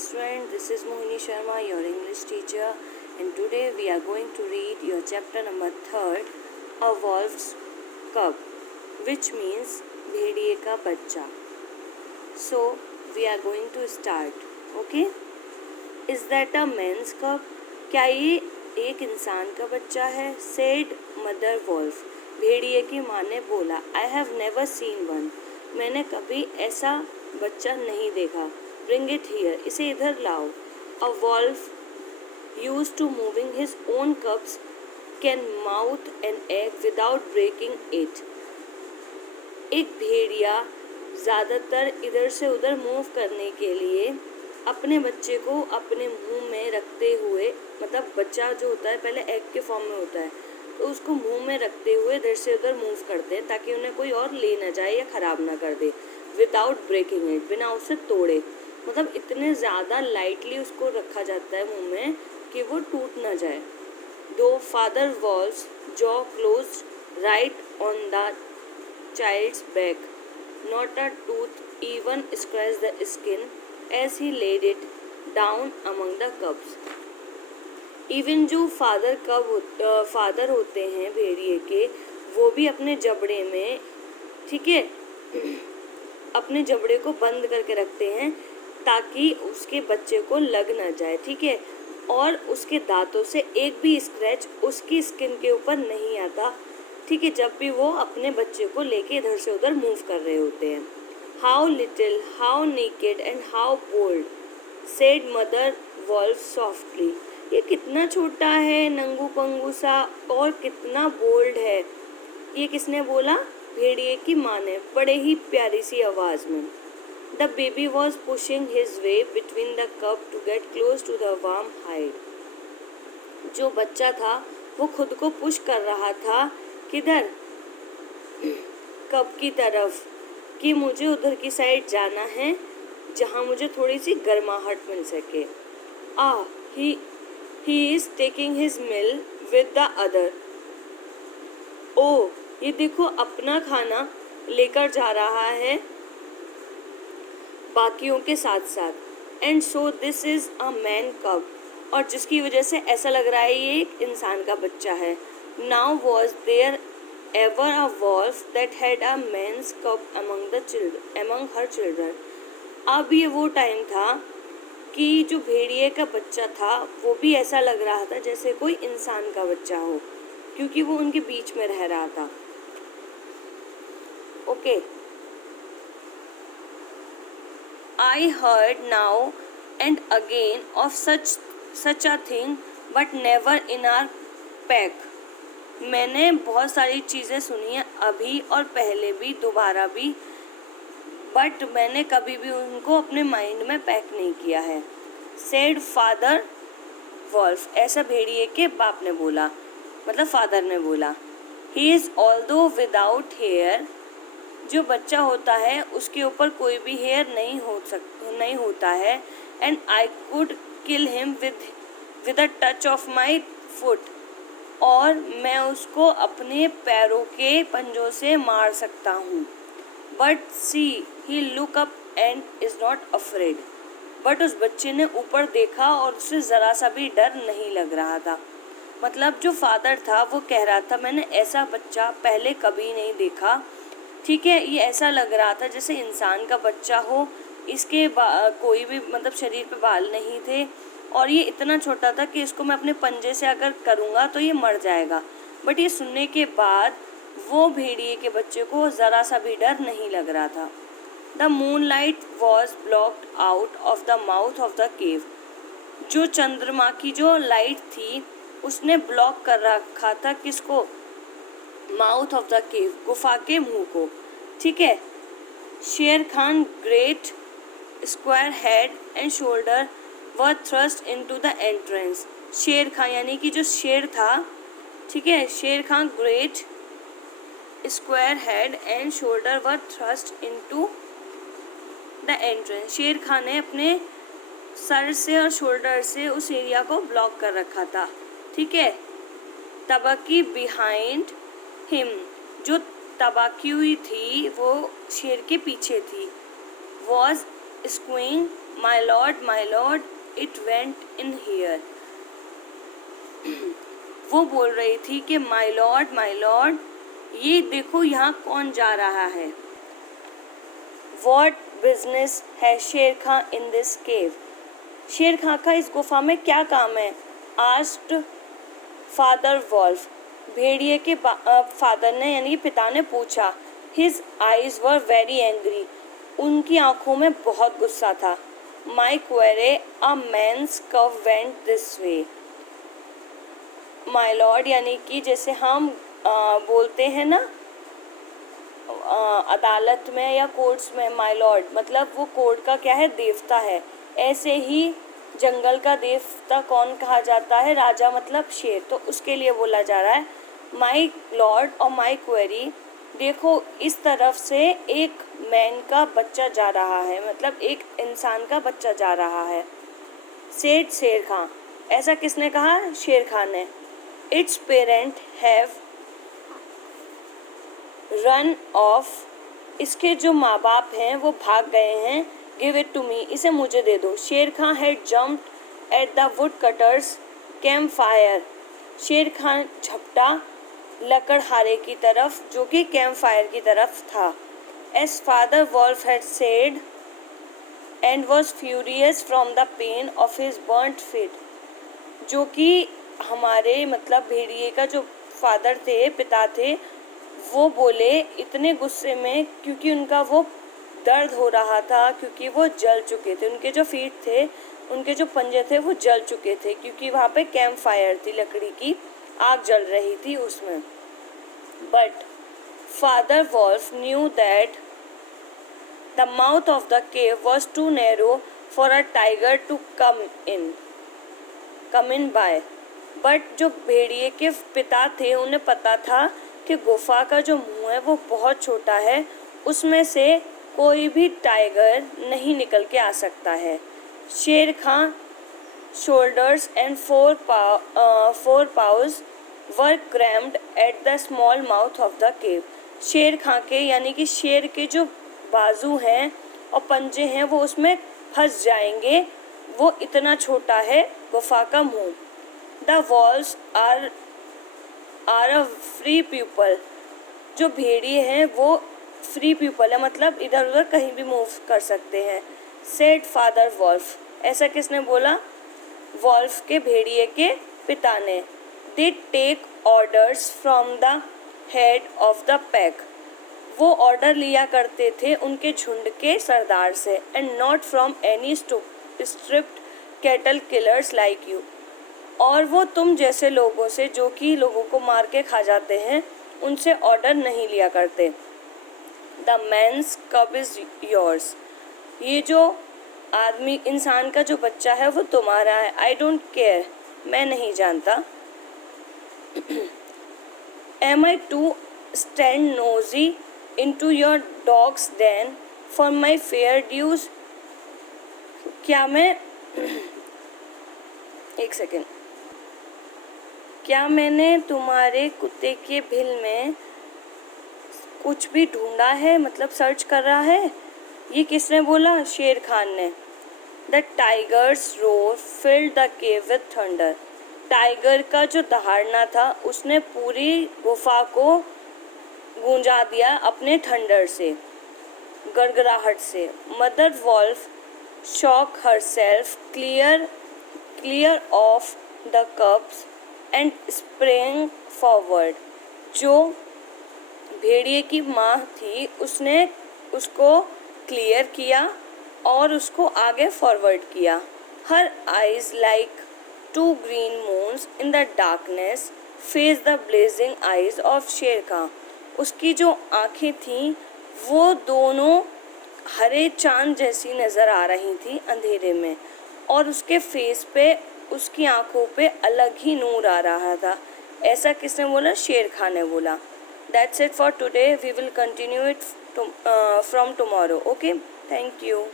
student, this is Mohini Sharma, your English teacher, and today we are going to read your chapter number 3, A Wolf's Cub, which means भेड़िए का बच्चा. So we are going to start. Okay? Is that a man's cub? क्या ये एक इंसान का बच्चा है? Said mother wolf. भेड़िए की माँ ने बोला. I have never seen one. मैंने कभी ऐसा बच्चा नहीं देखा. Bring it here. इसे इधर लाओ. A wolf used to moving his own cubs can mouth an egg without breaking it. एक भेड़िया ज़्यादातर इधर से उधर मूव करने के लिए अपने बच्चे को अपने मुंह में रखते हुए, मतलब बच्चा जो होता है पहले एग के फॉर्म में होता है, तो उसको मुंह में रखते हुए इधर से उधर मूव करते हैं ताकि उन्हें कोई और ले ना जाए या ख़राब ना कर दे. विदाउट ब्रेकिंग इट, बिना उसे तोड़े, मतलब इतने ज़्यादा लाइटली उसको रखा जाता है मुंह में कि वो टूट ना जाए. दो father walls jaw close right on the child's back, not a tooth even scratched the skin as he laid it down among the cubs. Even जो फादर होते हैं भेड़िए के, वो भी अपने जबड़े में, ठीक है, अपने जबड़े को बंद करके रखते हैं ताकि उसके बच्चे को लग ना जाए, ठीक है, और उसके दांतों से एक भी स्क्रैच उसकी स्किन के ऊपर नहीं आता, ठीक है, जब भी वो अपने बच्चे को लेके इधर से उधर मूव कर रहे होते हैं. How little, how naked and how bold, said mother wolf softly. ये कितना छोटा है, नंगू पंगू सा, और कितना बोल्ड है. ये किसने बोला? भेड़िए की माँ ने, बड़े ही प्यारी सी आवाज़ में. The baby was pushing his way between the cubs to get close to the warm hide. जो बच्चा था वो खुद को पुश कर रहा था, किधर? कब की तरफ, कि मुझे उधर की साइड जाना है जहाँ मुझे थोड़ी सी गर्माहट मिल सके. He is taking his meal with the other. ओ, ये देखो अपना खाना लेकर जा रहा है बाकियों के साथ साथ. And so this is a man कब, और जिसकी वजह से ऐसा लग रहा है ये एक इंसान का बच्चा है. Now was there ever a wolf that had a man's cub among her children? अब ये वो टाइम था कि जो भेड़िए का बच्चा था वो भी ऐसा लग रहा था जैसे कोई इंसान का बच्चा हो, क्योंकि वो उनके बीच में रह रहा था. Okay. I heard now and again of such a thing, but never in our pack. मैंने बहुत सारी चीज़ें सुनी हैं अभी और पहले भी, दोबारा भी, बट मैंने कभी भी उनको अपने माइंड में पैक नहीं किया है. सेड फादर वॉल्फ, ऐसा भेड़िए के बाप ने बोला, मतलब फादर ने बोला. He is although without hair, जो बच्चा होता है उसके ऊपर कोई भी हेयर नहीं होता है. And I could kill him with a touch of my foot, और मैं उसको अपने पैरों के पंजों से मार सकता हूँ. But see he look up and is not afraid, but उस बच्चे ने ऊपर देखा और उसे ज़रा सा भी डर नहीं लग रहा था. मतलब जो फादर था वो कह रहा था मैंने ऐसा बच्चा पहले कभी नहीं देखा, ठीक है, ये ऐसा लग रहा था जैसे इंसान का बच्चा हो, इसके कोई भी मतलब शरीर पे बाल नहीं थे, और ये इतना छोटा था कि इसको मैं अपने पंजे से अगर करूँगा तो ये मर जाएगा. बट ये सुनने के बाद वो भेड़िए के बच्चे को ज़रा सा भी डर नहीं लग रहा था. The moon light was blocked out of the mouth of the केव. जो चंद्रमा की जो लाइट थी उसने ब्लॉक कर रखा था किसको? माउथ ऑफ द केव, गुफा के मुंह को, ठीक है. शेर Khan great square head and shoulder were thrust into the entrance. शेर खान यानी कि जो शेर था, ठीक है, शेर Khan great square head and shoulder were thrust into the entrance. शेर खान ने अपने सर से और शोल्डर से उस एरिया को ब्लॉक कर रखा था, ठीक है. तबाकी बिहाइंड हिम, जो तबाकी हुई थी वो शेर के पीछे थी. Was squeezing my lord it went in here. वो बोल रही थी कि माई लॉर्ड ये देखो यहाँ कौन जा रहा है। वॉट बिजनेस है शेर खां इन दिस केव। शेर खां का इस गुफा में क्या काम है? Asked father wolf. भेड़िए के फादर ने यानी कि पिता ने पूछा। His eyes were very angry. उनकी आंखों में बहुत गुस्सा था। My quarry a man's cub went this way. My lord यानी कि जैसे हम बोलते हैं ना अदालत में या कोर्ट्स में, माई लॉर्ड मतलब वो कोर्ट का क्या है? देवता है। ऐसे ही जंगल का देवता कौन कहा जाता है? राजा मतलब शेर। तो उसके लिए बोला जा रहा है माई लॉर्ड और माई क्वेरी। देखो इस तरफ से एक मैन का बच्चा जा रहा है, मतलब एक इंसान का बच्चा जा रहा है। सेठ शेर खां। ऐसा किसने कहा? शेर खान ने। Its parent have run off. इसके जो माँ बाप हैं वो भाग गए हैं। Give it to me. इसे मुझे दे दो। Shere Khan had jumped at the woodcutters campfire. Shere Khan झपटा लकड़हारे की तरफ जो कि कैंप फायर की तरफ था। As father wolf had said and was furious from the pain of his burnt feet. जो कि हमारे मतलब भेड़िए का जो फादर थे, पिता थे, वो बोले इतने गुस्से में क्योंकि उनका वो दर्द हो रहा था, क्योंकि वो जल चुके थे। उनके जो फीट थे, उनके जो पंजे थे वो जल चुके थे क्योंकि वहाँ पे कैंप फायर थी, लकड़ी की आग जल रही थी उसमें। But father wolf knew that the mouth of the cave was too narrow for a tiger to come in by. But जो भेड़िए के पिता थे उन्हें पता था कि गुफा का जो मुंह है वो बहुत छोटा है, उसमें से कोई भी टाइगर नहीं निकल के आ सकता है। Shere Khan shoulders and fore paws were crammed at the small mouth of the cave. Shere Khan के यानी कि शेर के जो बाजू हैं और पंजे हैं वो उसमें फंस जाएंगे, वो इतना छोटा है गुफा का मुंह। The wolves are a free people. जो भेड़िए हैं वो फ्री पीपल है, मतलब इधर उधर कहीं भी मूव कर सकते हैं। Said father wolf. ऐसा किसने बोला? वॉल्फ के भेड़िए के पिता ने। They take orders from the head of the pack. वो ऑर्डर लिया करते थे उनके झुंड के सरदार से। And not from any striped cattle killers like you. और वो तुम जैसे लोगों से जो कि लोगों को मार के खा जाते हैं, उनसे ऑर्डर नहीं लिया करते। द मैन्स कब इज योर्स। ये जो आदमी इंसान का जो बच्चा है वो तुम्हारा है। I don't care. मैं नहीं जानता। Am I to stand nosing into your dog's den for my fair dues. क्या मैं एक सेकेंड, क्या मैंने तुम्हारे कुत्ते के बिल में कुछ भी ढूंढा है, मतलब सर्च कर रहा है? ये किसने बोला? शेर खान ने। The tigers roar filled the cave with thunder. Tiger का जो दहाड़ना था उसने पूरी गुफा को गूंजा दिया अपने थंडर से, गड़गड़ाहट से। Mother wolf shook herself clear of the cubs and spring forward. जो भेड़िए की माँ थी उसने उसको क्लियर किया और उसको आगे फॉरवर्ड किया। Her eyes like two green moons in the darkness face the blazing eyes of Shere Khan. उसकी जो आँखें थीं वो दोनों हरे चांद जैसी नज़र आ रही थी अंधेरे में, और उसके फेस पे, उसकी आंखों पे अलग ही नूर आ रहा था। ऐसा किसने बोला? शेर खान ने बोला। That's it for today. We will continue it from tomorrow. Okay, thank you.